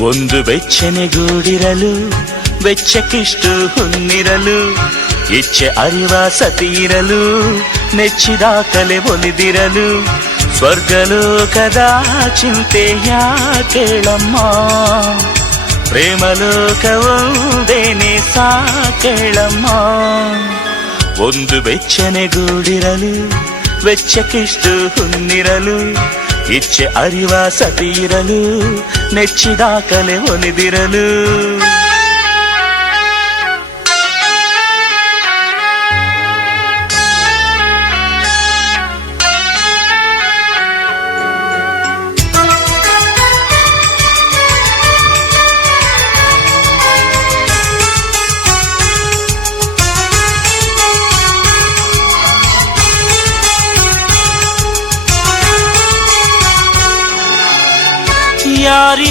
ಒಂದು ಬೆಚ್ಚನೆಗೂಡಿರಲು ಬೆಚ್ಚಕ್ಕಿಷ್ಟು ಹುನ್ನಿರಲು ಇಚ್ಛೆ ಅರಿವ ಸತಿಯಿರಲು ನೆಚ್ಚಿದ ಕಲೆ ಒಲಿದಿರಲು ಸ್ವರ್ಗಲೋಕದ ಚಿಂತೆಯ ಕೇಳಮ್ಮ ಪ್ರೇಮಲೋಕವೊಂದೇನೆ ಸಾಕೇಳಮ್ಮ ಒಂದು ಬೆಚ್ಚನೆಗೂಡಿರಲು ವೆಚ್ಚಕ್ಕಿಷ್ಟು ಹುನ್ನಿರಲು ಇಚ್ಛೆ ಅರಿವ ಸತಿಯಿರಲು ನೆಚ್ಚಿದ ಕಲೆ ಒಲಿದಿರಲು ಯಾರಿ